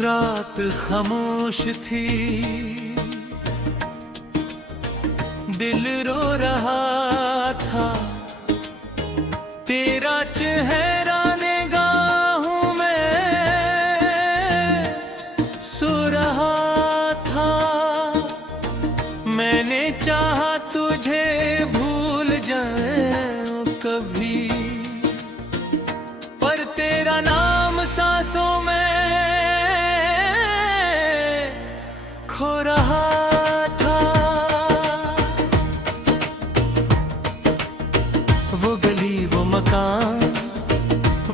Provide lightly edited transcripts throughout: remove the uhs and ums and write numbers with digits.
रात खामोश थी, दिल रो रहा था, तेरा चेहरा निगाहों में सो रहा था। मैंने चाहा तुझे भूल जाऊं कभी, पर तेरा नाम सांसों में खो रहा था। वो गली, वो मकान,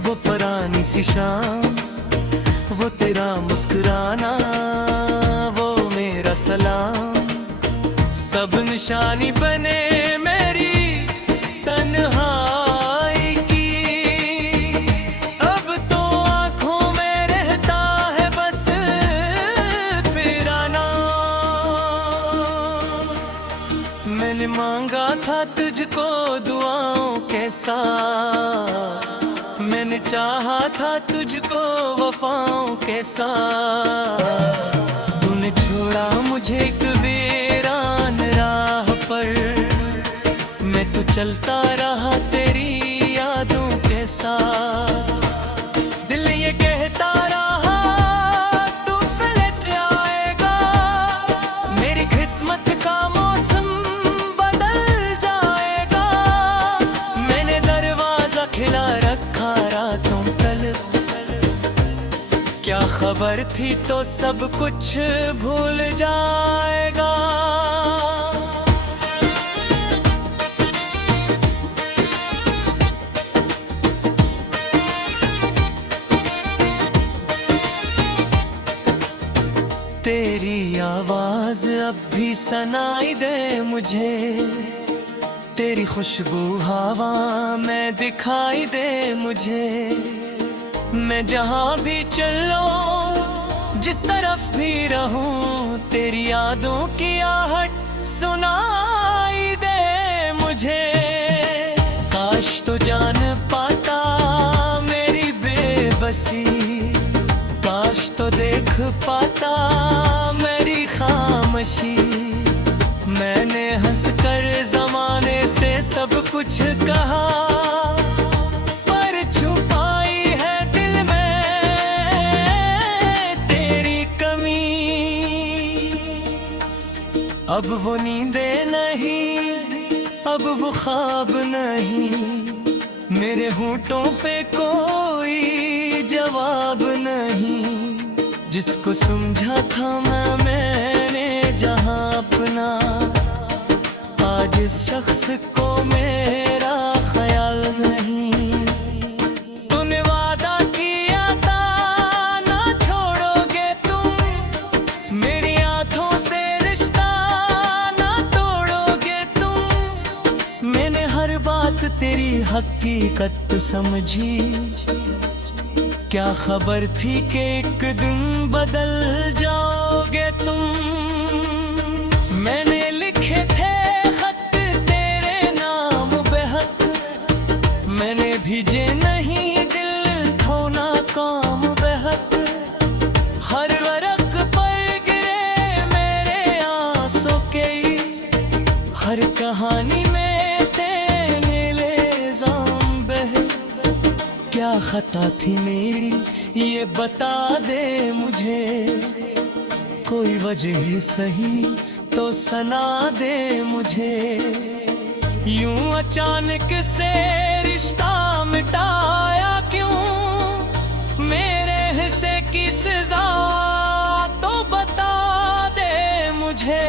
वो पुरानी सी शाम, वो तेरा मुस्कुराना, वो मेरा सलाम, सब निशानी बने मेरी तन्हाई की। अब तो आंखों में रहता है बस तेरा नाम। मैंने मांगा था तुझको दुआओं के साथ, मैंने चाहा था तुझको वफाओं के साथ। तूने छोड़ा मुझे एक वीरान राह पर, मैं तो चलता रहा तेरी यादों के साथ। दिल ये कहता रहा तू पलट आएगा, मेरी किस्मत का मौसम बदल जाएगा। मैंने दरवाजा खिला रखा रातों कल, क्या खबर थी तो सब कुछ भूल जाएगा। तेरी आवाज अब भी सुनाई दे मुझे, तेरी खुशबू हवा में दिखाई दे मुझे। मैं जहाँ भी चलूं, जिस तरफ भी रहूं, तेरी यादों की आहट सुनाई दे मुझे। काश तो जान पाता मेरी बेबसी, काश तो देख पाता मेरी खामोशी। मैंने हंसकर जमाने से सब कुछ कहा, पर छुपाई है दिल में तेरी कमी। अब वो नींदें नहीं, अब वो ख्वाब नहीं, मेरे होंठों पे कोई जवाब नहीं। जिसको समझा था मैंने जहां अपना, आज इस शख्स को मेरा ख्याल नहीं। तूने वादा किया था ना छोड़ोगे तुम, मेरी आंखों से रिश्ता ना तोड़ोगे तुम। मैंने हर बात तेरी हकीकत समझी, क्या खबर थी कि एक दिन बदल जाओगे तुम। मैंने लिखे थे खत तेरे नाम बेहक, मैंने भेजे नहीं दिल खोना काम बेहक। हर वरक पर गिरे मेरे आंसू के, हर कहानी में तेरे इल्जाम बहे। क्या खता थी मेरी ये बता दे मुझे, कोई वजह सही तो सना दे मुझे। यूं अचानक से रिश्ता मिटाया क्यों, मेरे हिस्से की सजा तो बता दे मुझे।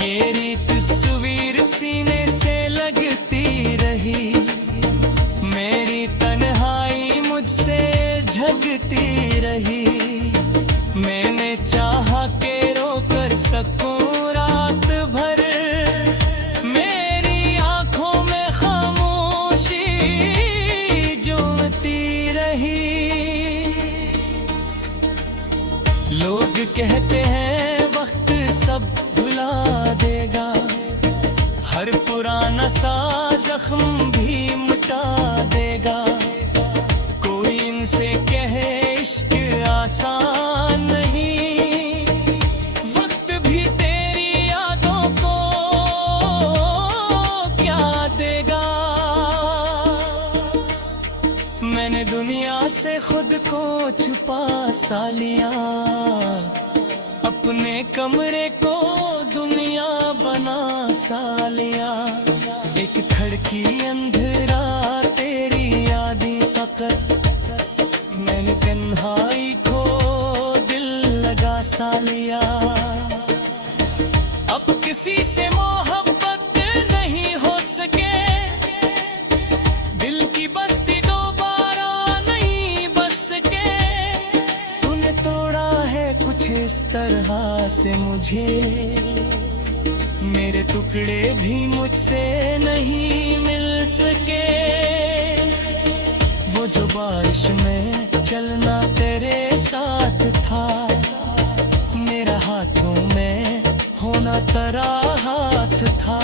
तेरी तस्वीर सीने से लगती रही, मेरी तन्हाई मुझसे झगती रही। मैंने चाहा के रोकर सकूं रात भर, मेरी आंखों में खामोशी जलती रही। लोग कहते हैं वक्त सब भुला देगा, हर पुराना सा जख्म भी मिटा देगा। कोई इनसे कहे इश्क से खुद को छुपा सा लिया, अपने कमरे को दुनिया बना सा लिया। एक खिड़की अंधेरा तेरी यादें फकत, मैंने तन्हाई को दिल लगा सा लिया। अब किसी से मोहब्बत नहीं हो सके, दिल की बस्ती दोबारा नहीं बस सके। तूने तोड़ा है कुछ इस तरह से मुझे, मेरे टुकड़े भी मुझसे नहीं मिल सके। वो जो बारिश में चलना तेरे साथ था, मेरा हाथों में होना तेरा हाथ था।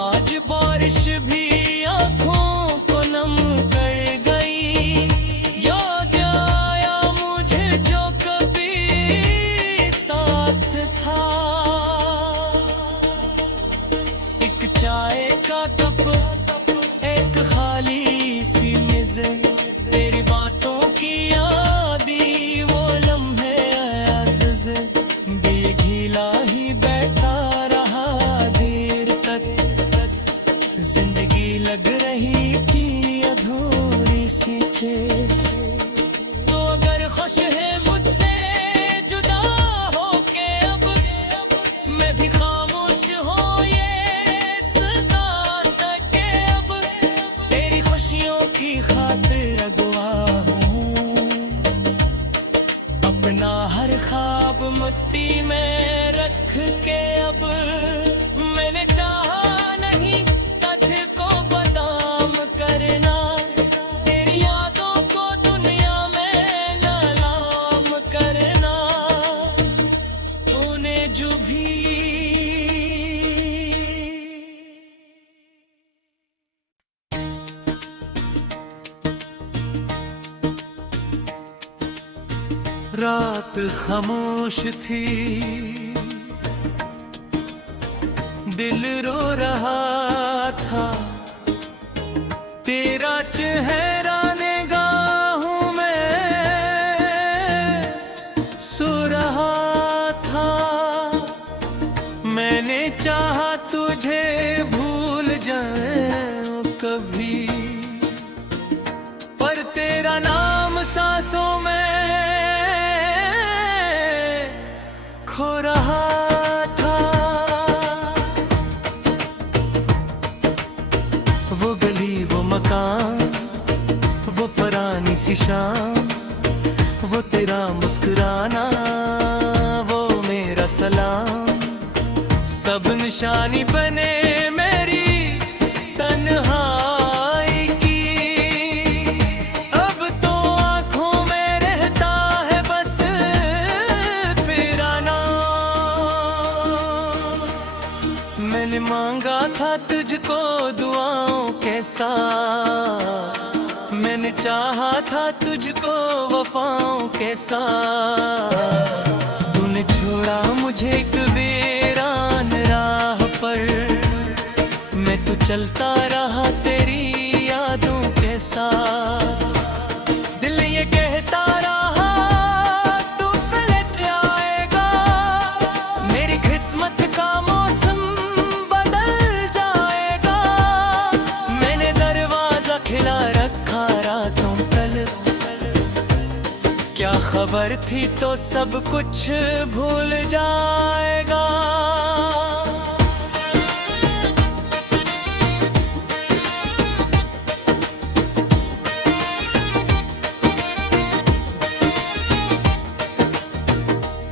आज बारिश भी आँखों को नम कर गई, याद आया मुझे जो कभी साथ था। एक चाय का कप, एक खाली सी मेज़, तेरी बातों की यादी वो लम्हे अज़ीज़। दिए घिला ही बैठा रहा देर तक, जिंदगी लग रही थी अधूरी सी चीज़। तो अगर खुश है मुझसे जुदा हो के अब, मैं भी खामोश हो ये सजा सके अब। तेरी खुशियों की खातिर अगवा हूँ, अपना हर ख्वाब मिट्टी में रख के अब। मैंने चाहा नहीं तुझको बदनाम करना, तेरी यादों को दुनिया में नाम करना। तूने जो भी रात खामोश थी, दिल रो रहा था। तेरा चेहरा निगाहों में सो रहा था। मैंने चाहा तुझे भूल जाऊं कभी, पर तेरा नाम सांसों में खो रहा था। वो गली वो मकान, वो पुरानी सी शाम, वो तेरा मुस्कुराना, वो मेरा सलाम, सब निशानी बने मेरी तन्हाई की। अब तो आंखों में रहता है बस तेरा नाम। मैंने मांगा था तुझको दुआओं के साथ, मैंने चाहा था तुझको वफाओं के साथ। तूने छोड़ा मुझे एक वीरान राह पर, मैं तो चलता रहा तेरी यादों के साथ। दिल ये कहता रहा तू पलट आएगा, मेरी किस्मत का मौसम बदल जाएगा। मैंने दरवाजा खिला रखा रातों कल, क्या खबर थी तो सब कुछ भूल जाएगा।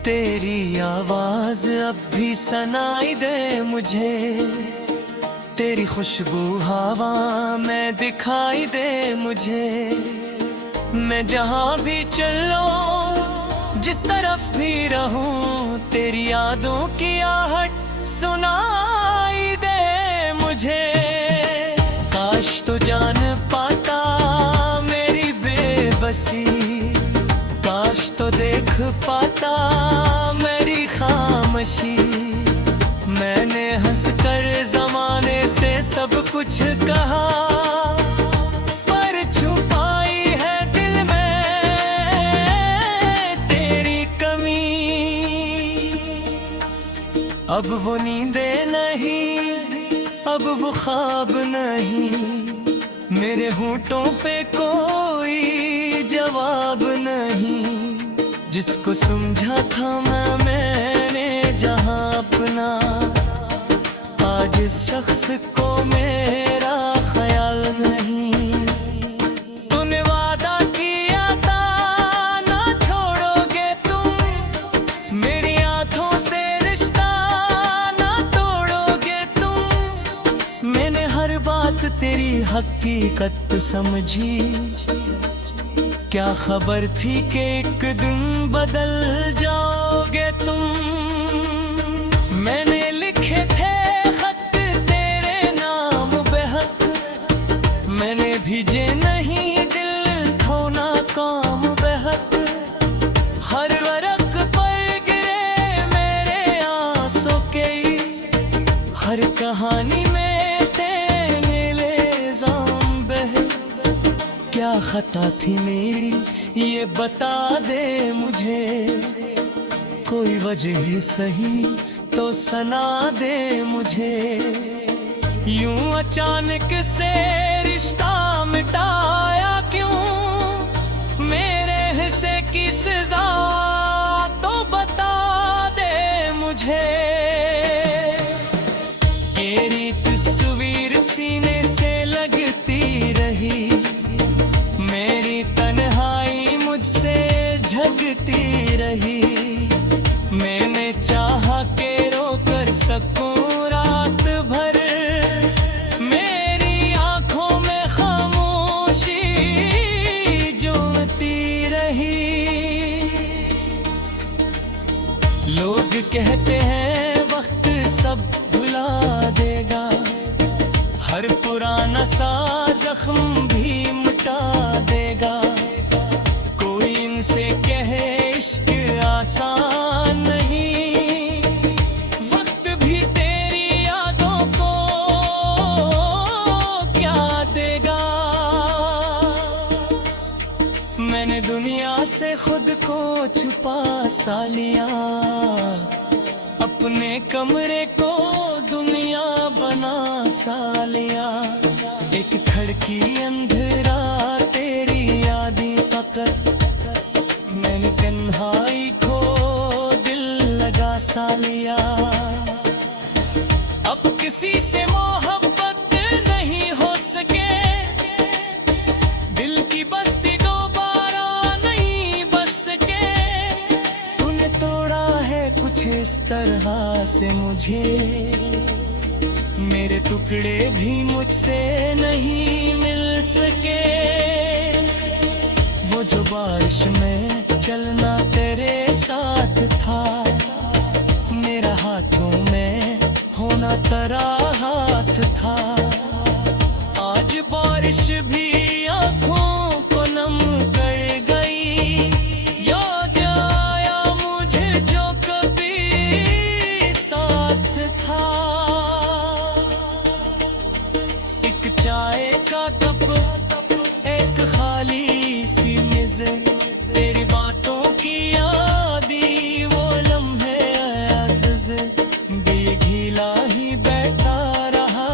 तेरी आवाज अब भी सुनाई दे मुझे, तेरी खुशबू हवा में दिखाई दे मुझे। मैं जहाँ भी चलूं, जिस तरफ भी रहूं, तेरी यादों की आहट सुनाई दे मुझे। काश तो जान पाता मेरी बेबसी, काश तो देख पाता मेरी खामोशी। मैंने हंसकर जमाने से सब कुछ कहा, पर छुपाई है अब वो नींदें नहीं, अब वो ख्वाब नहीं, मेरे होंठों पे कोई जवाब नहीं। जिसको समझा था मैंने जहां अपना, आज इस शख्स को मेरा ख्याल नहीं। तूने वादा किया था ना छोड़ोगे तुम, मेरी आंखों से रिश्ता ना तोड़ोगे तुम। मैंने हर बात तेरी हकीकत समझी, क्या खबर थी कि एक दिन बदल जाओगे तुम। मैंने लिखे थे खत तेरे नाम बेहक, मैंने भेजे नहीं दिल खोना काम बेहक। हर वरक पर गिरे मेरे आंसू के, हर कहानी में तेरे इल्जाम बहे। क्या खता थी मेरी ये बता दे मुझे, कोई वजह सही तो सना दे मुझे। यूं अचानक से रिश्ता मिटाया क्यों, मेरे हिस्से की सजा तो बता दे मुझे। ये रीत तस्वीर सीने से लगती रही, मेरी तन्हाई मुझसे झगती रही। मैंने चाहा के रोकर सकूं रात भर, मेरी आंखों में खामोशी जूमती रही। लोग कहते हैं वक्त सब भुला देगा, हर पुराना सा जख्म भी मिटा देगा। कोई इनसे कहे इश्क आसान नहीं, वक्त भी तेरी यादों को क्या देगा। मैंने दुनिया से खुद को छुपा सा लिया, अपने कमरे को दुनिया बना सा लिया। एक खिड़की अंधेरा तेरी यादें फकत, मैंने तन्हाई को दिल लगा सा लिया। अब किसी से मोहब्बत नहीं हो सके, दिल की बस्ती दोबारा नहीं बस सके। तूने तोड़ा है कुछ इस तरह से मुझे, मेरे टुकड़े भी मुझसे नहीं मिल सके। वो जो बारिश में चलना तेरे साथ था, मेरा हाथों में होना तेरा हाथ था। आज बारिश भी आंखों को नम कर गई, याद आया मुझे जो कभी साथ था। एक चाय का कप, एक खाली सी मेज़, तेरी बातों की यादी वो लम्हे अज़ीज़। दिए घिला ही बैठा रहा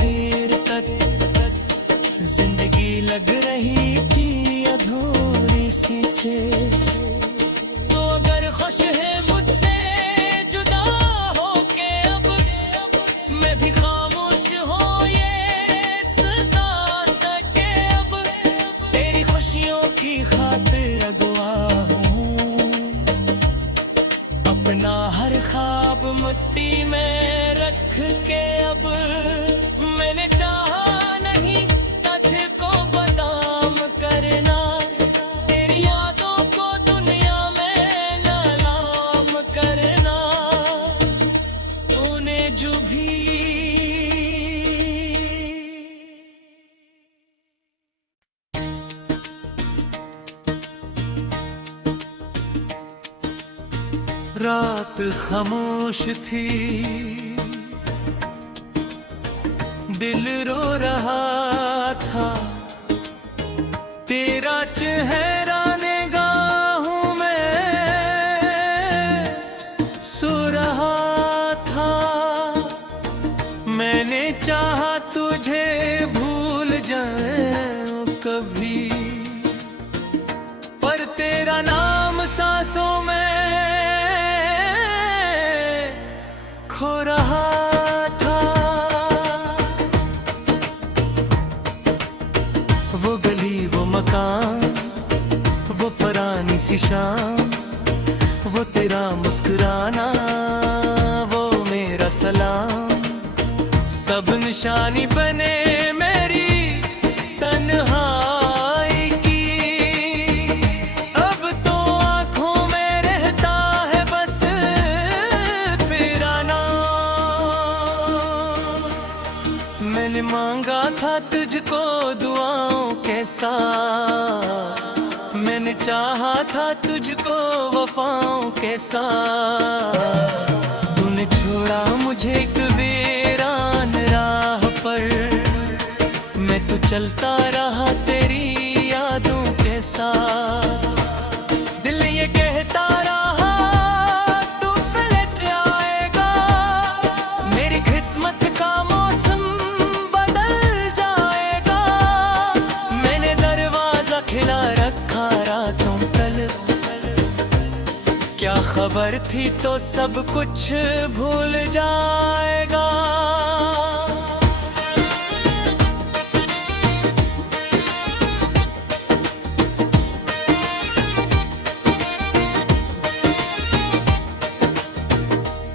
देर तक, जिंदगी लग रही थी अधूरी सी चीज़। तो अगर खुश है मुझसे जुदा हो के अब, मैं भी खामोश हो ये सजा सके अब। तेरी खुशियों की खातिर अगवा हूँ, अपना हर ख्वाब मिट्टी में रख के अब। मैंने चाहा नहीं तुझको बदनाम करना, तेरी यादों को दुनिया में नाम करना। तूने जो भी रात खामोश थी, दिल रो रहा था। तेरा चेहरा निगाहों में सो रहा था। तुझे भूल जाऊं कभी, पर तेरा नाम सांसों में खो रहा था। वो गली, वो मकान, वो पुरानी सी शाम, वो तेरा मुस्कुराना, वो मेरा सलाम, सब निशानी बने मेरी तन्हाई की। अब तो आंखों में रहता है बस तेरा नाम। मैंने मांगा था तुझको दुआओं के साथ, मैंने चाहा था तुझको वफाओं के साथ। तूने छोड़ा मुझे एक वीरान राह पर, मैं तो चलता रहा तेरी यादों के साथ। दिल ये कहता रहा तू पलट आएगा, मेरी किस्मत का मौसम बदल जाएगा। मैंने दरवाजा खिला रखा रातों कल, क्या खबर थी तो सब कुछ भूल जाएगा।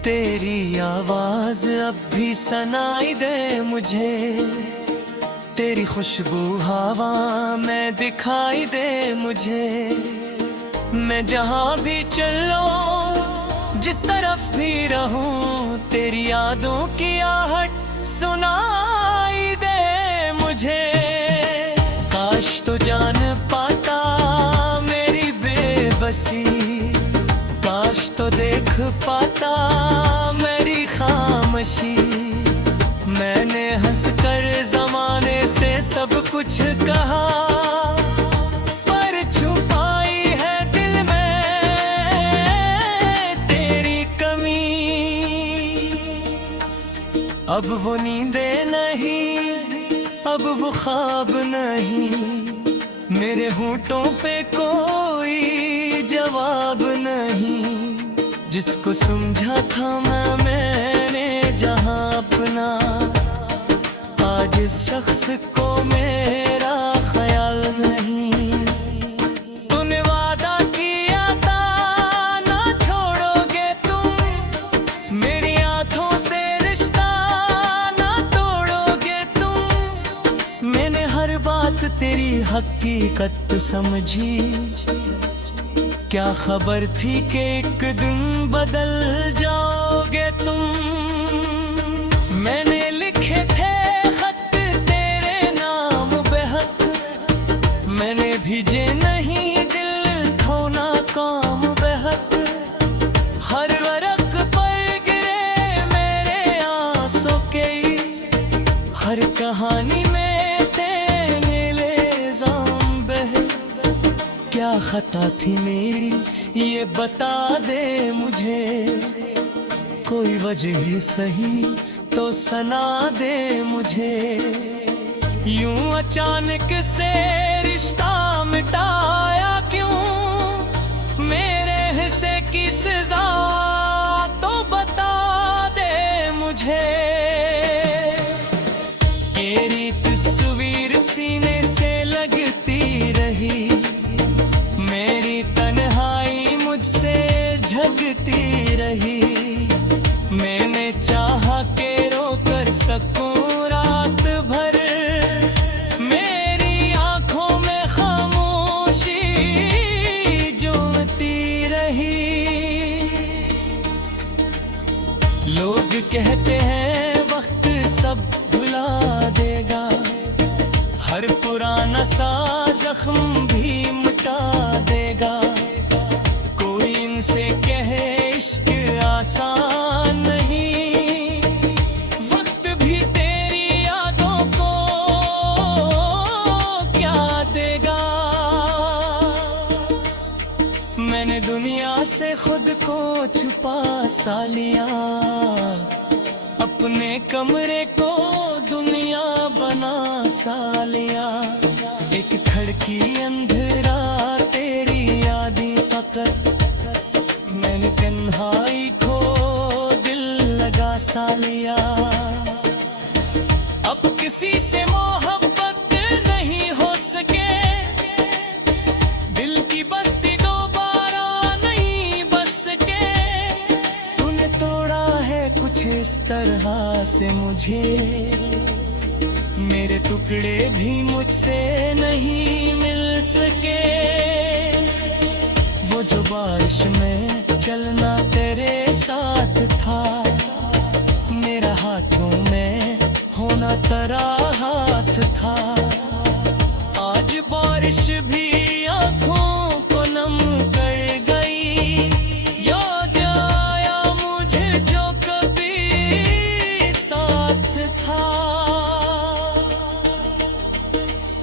तेरी आवाज अब भी सुनाई दे मुझे, तेरी खुशबू हवा में दिखाई दे मुझे। मैं जहाँ भी चलूं, जिस तरफ भी रहूं, तेरी यादों की आहट सुनाई दे मुझे। काश तो जान पाता मेरी बेबसी, काश तो देख पाता मेरी खामोशी। मैंने हंसकर जमाने से सब कुछ कहा, पर छुपाई है दिल में तेरी कमी। अब वो नींदें नहीं, अब वो ख्वाब नहीं, मेरे होंठों पे कोई जवाब नहीं। जिसको समझा था मैंने जहां अपना, आज इस शख्स को मेरा ख्याल नहीं। तूने वादा किया था ना छोड़ोगे तुम, मेरी आंखों से रिश्ता ना तोड़ोगे तुम। मैंने हर बात तेरी हकीकत समझी, क्या खबर थी कि एक दिन बदल जाओगे तुम। मैंने लिखे थे खत तेरे नाम बेहक, मैंने भेजे नहीं दिल खोना काम बेहक। हर वरक पर गिरे मेरे आंसू के, हर कहानी में तेरे इल्जाम बहे। क्या खता थी मेरी ये बता दे मुझे, कोई वजह सही तो सना दे मुझे। यूं अचानक से रिश्ता मिटाया क्यों, मेरे हिस्से की सजा तो बता दे मुझे। तेरी तस्वीर सीने से लगती रही, मेरी तन्हाई मुझसे झगती रही। मैंने चाहा के रोकर सकूं रात भर, मेरी आंखों में खामोशी जूमती रही। लोग कहते हैं वक्त सब भुला देगा, हर पुराना सा जख्म भी मिटा देगा। कोई इनसे कहे इश्क आसान नहीं, वक्त भी तेरी यादों को क्या देगा। मैंने दुनिया से खुद को छुपा सा लिया, अपने कमरे को दुनिया सालियां, एक खिड़की अंधेरा तेरी यादें फकत, मैंने तन्हाई खो दिल लगा सालिया। अब किसी से मोहब्बत नहीं हो सके, दिल की बस्ती दोबारा नहीं बस सके। तूने तोड़ा है कुछ इस तरह से मुझे, मेरे टुकड़े भी मुझसे नहीं मिल सके। वो जो बारिश में चलना तेरे साथ था, मेरा हाथों में होना तेरा हाथ था। आज बारिश भी आँखों को नम कर गई, याद आया मुझे जो कभी साथ था।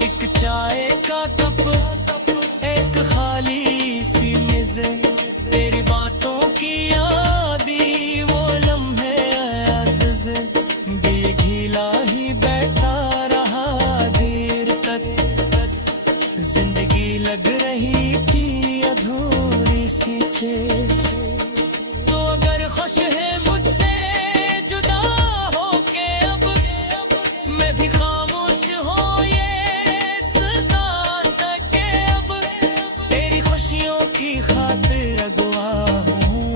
एक चाय का कप, एक खाली सी मेज़, तेरी बातों की यादी वो लम्हे अज़ीज़, दिल घिला ही बैठा रहा देर तक। जिंदगी लग रही थी अधूरी सी चीज़। तो अगर खुश है मुझसे जुदा हो के अब, मैं भी खामोश हो ये सजा सके अब। तेरी खुशियों की खातिर अगवा हूँ,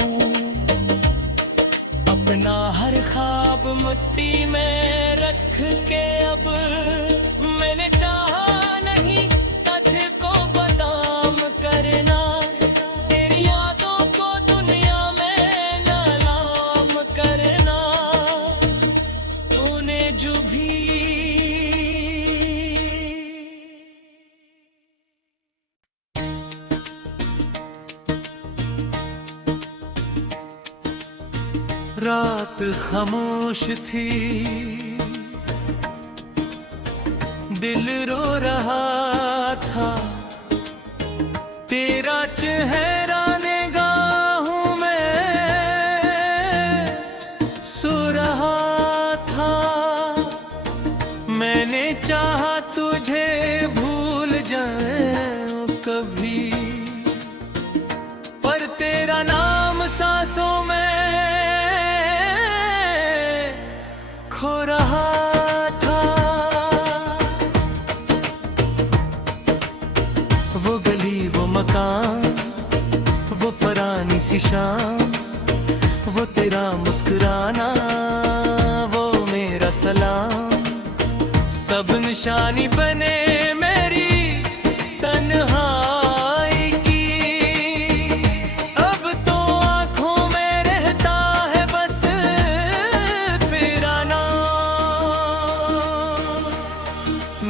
अपना हर ख्वाब मिट्टी में रख के अब। मैंने चाहा नहीं तुझको बदनाम करना, तेरी यादों को दुनिया में नालाम करना। तूने जो भी रात खामोश थी, दिल रो रहा था, तेरा चेहरा निगाहों में सो रहा था। मैंने चाहा तुझे भूल जाऊं कभी, पर तेरा नाम सांसों में खो रहा था। वो गली वो मकान, वो पुरानी सी शाम, वो तेरा मुस्कुराना, वो मेरा सलाम, सब निशानी बने मेरी तन्हाई की। अब तो आँखों में रहता है बस तेरा नाम।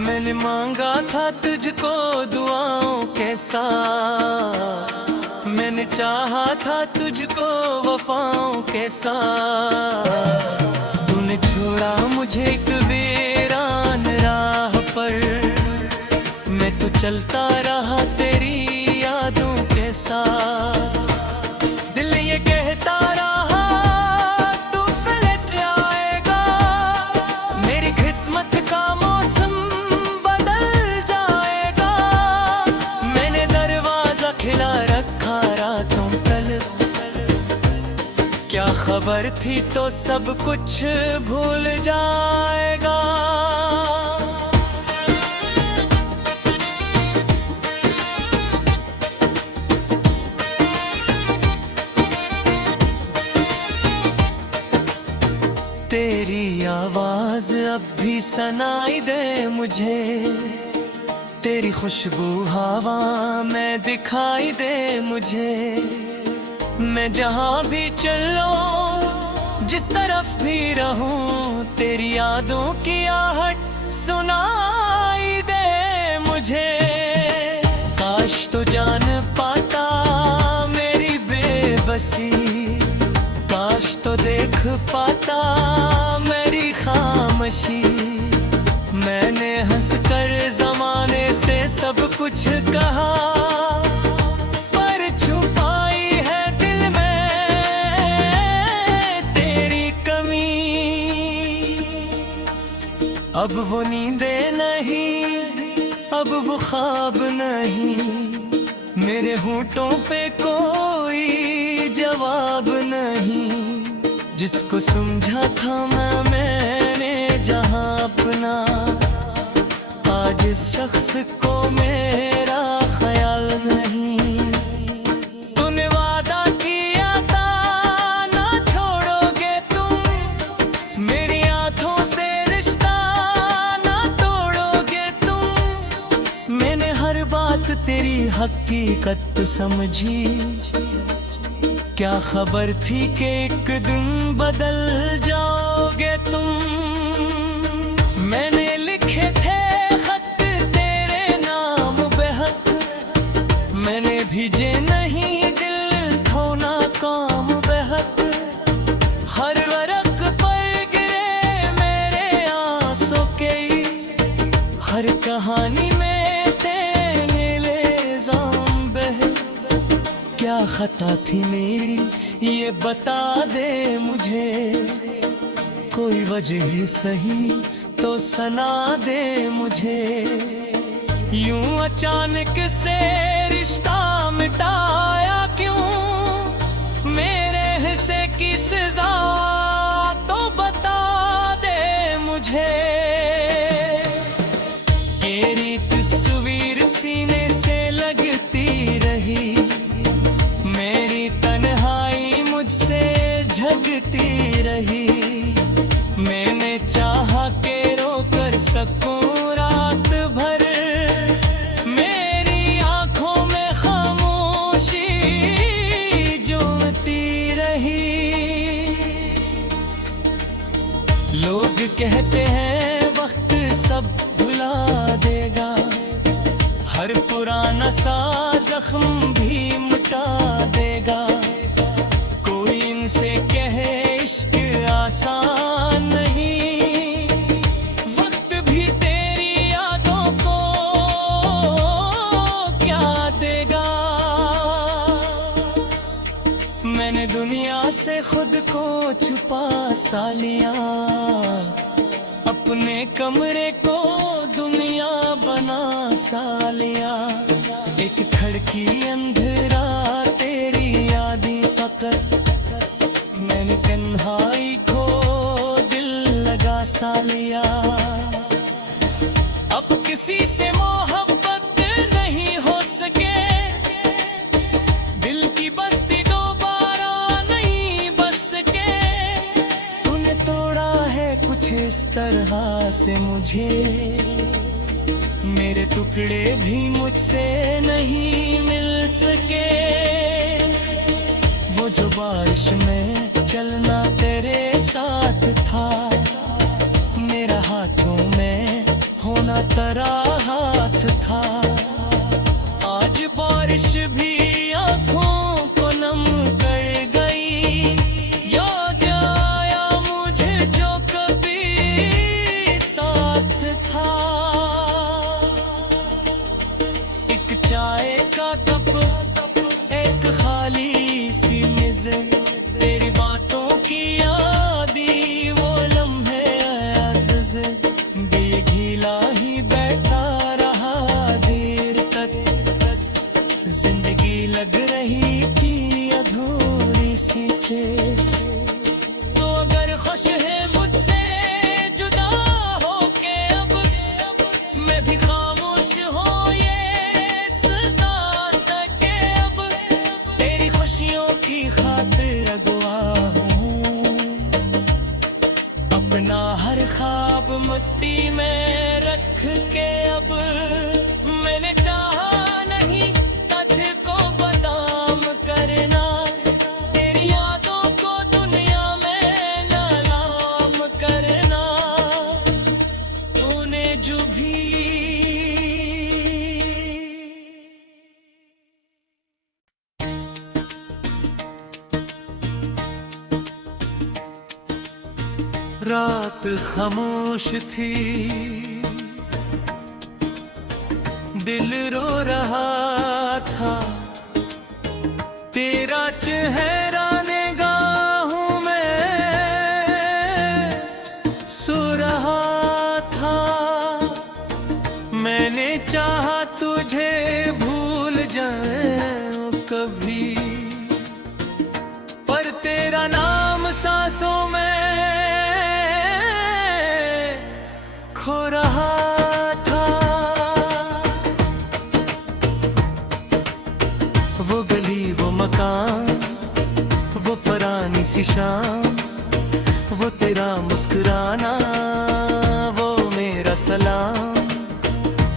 मैंने मांगा था तुझको दुआओं के साथ, मैंने चाहा था तुझको वफाओं के साथ। तूने छोड़ा मुझे एक वीरान राह पर, मैं तो चलता रहा तेरी यादों के साथ। दिल ये कहता रहा तू पलट आएगा, मेरी किस्मत का मौसम बदल जाएगा। मैंने दरवाजा खिला रखा रातों कल, क्या खबर थी तो सब कुछ भूल जाएगा। तेरी आवाज अब भी सुनाई दे मुझे, तेरी खुशबू हवा में दिखाई दे मुझे। मैं जहाँ भी चलूं, जिस तरफ भी रहूं, तेरी यादों की आहट सुनाई दे मुझे। काश तो जान पाता मेरी बेबसी, काश तो देख पाता मेरी खामोशी। मैंने हंसकर जमाने से सब कुछ कहा, पर छुपाई है दिल में तेरी कमी। अब वो नींदें नहीं, अब वो ख्वाब नहीं, मेरे होंठों पे कोई जवाब नहीं। जिसको समझा था मैंने जहां अपना, आज इस शख्स को मेरा ख्याल नहीं। तूने वादा किया था ना छोड़ोगे तुम, मेरी आंखों से रिश्ता ना तोड़ोगे तुम। मैंने हर बात तेरी हकीकत समझी, क्या खबर थी कि एक दिन बदल जाओगे तुम। मैंने लिखे थे खत तेरे नाम बेहक, मैंने भेजे नहीं दिल खोना काम बेहक। हर वरक पर गिरे मेरे आंसू के, हर कहानी में तेरे इल्जाम बहे। क्या खता थी मेरी ये बता दे मुझे, कोई वजह सही तो सना दे मुझे। यूं अचानक से रिश्ता मिटाया क्यों, मेरे हिस्से की सजा तो बता दे मुझे। तेरी तस्वीर सीने से लगती रही, मेरी तन्हाई मुझसे झगती रही। मैंने चाहा के रोकर सकूं रात भर, मेरी आंखों में खामोशी जूती रही। लोग कहते हैं वक्त सब भुला देगा, हर पुराना सा जख्म भी मिटा देगा। कोई इनसे कहे इश्क आसान नहीं, वक्त भी तेरी यादों को क्या देगा। मैंने दुनिया से खुद को छुपा सा लिया, अपने कमरे को दुनिया बना सा लिया। एक खिड़की अंधेरा तेरी यादी फकत, मैंने तन्हाई को दिल लगा सा लिया। अब किसी से मोहब्बत नहीं हो सके, दिल की बस्ती दोबारा नहीं बस सके। तूने तोड़ा है कुछ इस तरह से मुझे, मेरे टुकड़े भी मुझसे नहीं मिल सके। वो जो बारिश में चलना तेरे साथ था, मेरा हाथों में होना तेरा हाथ था। आज बारिश भी आंखों को नम कर गई, याद आया मुझे जो कभी साथ था। चाय का कप, एक खाली सी मेज़, तेरी बातों की यादी वो लम्हे अज़ीज़। दिल घिला ही बैठा रहा देर तक, जिंदगी लग रही थी अधूरी सी चीज़। तो अगर खुश है मुझसे जुदा हो के अब, मैं भी खामोश हो की खातिर अगवा हूँ। अपना हर ख्वाब मिट्टी में रख के अब, मैंने चाहा नहीं तुझको बदनाम करना। तेरी यादों को दुनिया में नालाम करना। तूने जो भी रात खामोश थी, दिल रो रहा था। तेरा चेहरा निगाहों में सो रहा था। मैंने चाहा तुझे भूल जाऊं कभी, पर तेरा नाम सांसों में खो रहा था। वो गली, वो मकान, वो पुरानी सी शाम, वो तेरा मुस्कुराना, वो मेरा सलाम,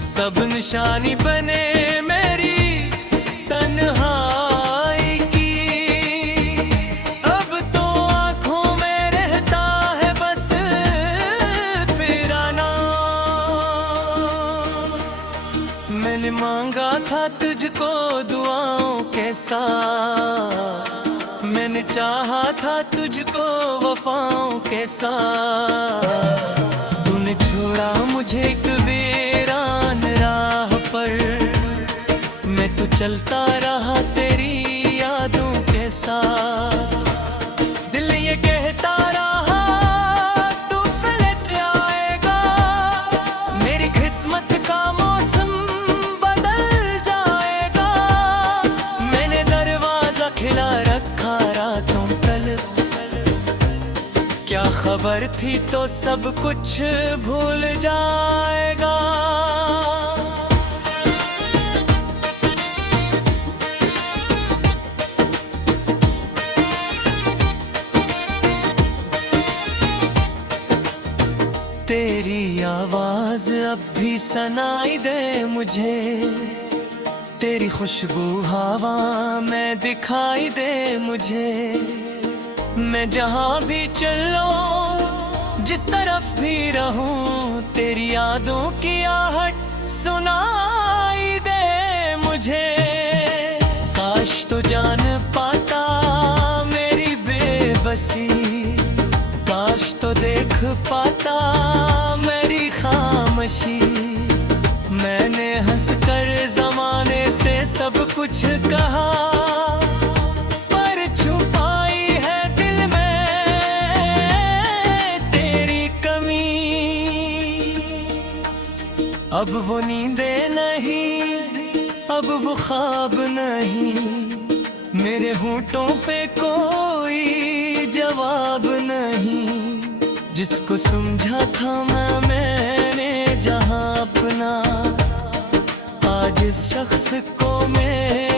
सब निशानी बने मेरी तन्हाई की। अब तो आंखों में रहता है बस तेरा नाम। मैंने मांगा था तुझको दुआओं के साथ, मैंने चाहा था तुझको वफाओं के साथ। तूने छोड़ा मुझे एक वीरान राह पर, मैं तो चलता रहा तेरी यादों के साथ। दिल ये कहता रहा तू पलट आएगा, मेरी किस्मत का मौसम बदल जाएगा। मैंने दरवाजा खिला रखा रातों कल, क्या खबर थी तो सब कुछ भूल जाएगा। तेरी आवाज अब भी सुनाई दे मुझे, तेरी खुशबू हवा में दिखाई दे मुझे। मैं जहाँ भी चलूं, जिस तरफ भी रहूं, तेरी यादों की आहट सुनाई दे मुझे। काश तो जान पाता मेरी बेबसी, काश तो देख पाता मेरी खामोशी। मैंने हंसकर जमाने से सब कुछ कहा, पर छुपाई है दिल में तेरी कमी। अब वो नींदें नहीं, अब वो ख्वाब नहीं, मेरे होंठों पे कोई जवाब नहीं। जिसको समझा था मैंने जहां अपना, आज इस शख्स को मैं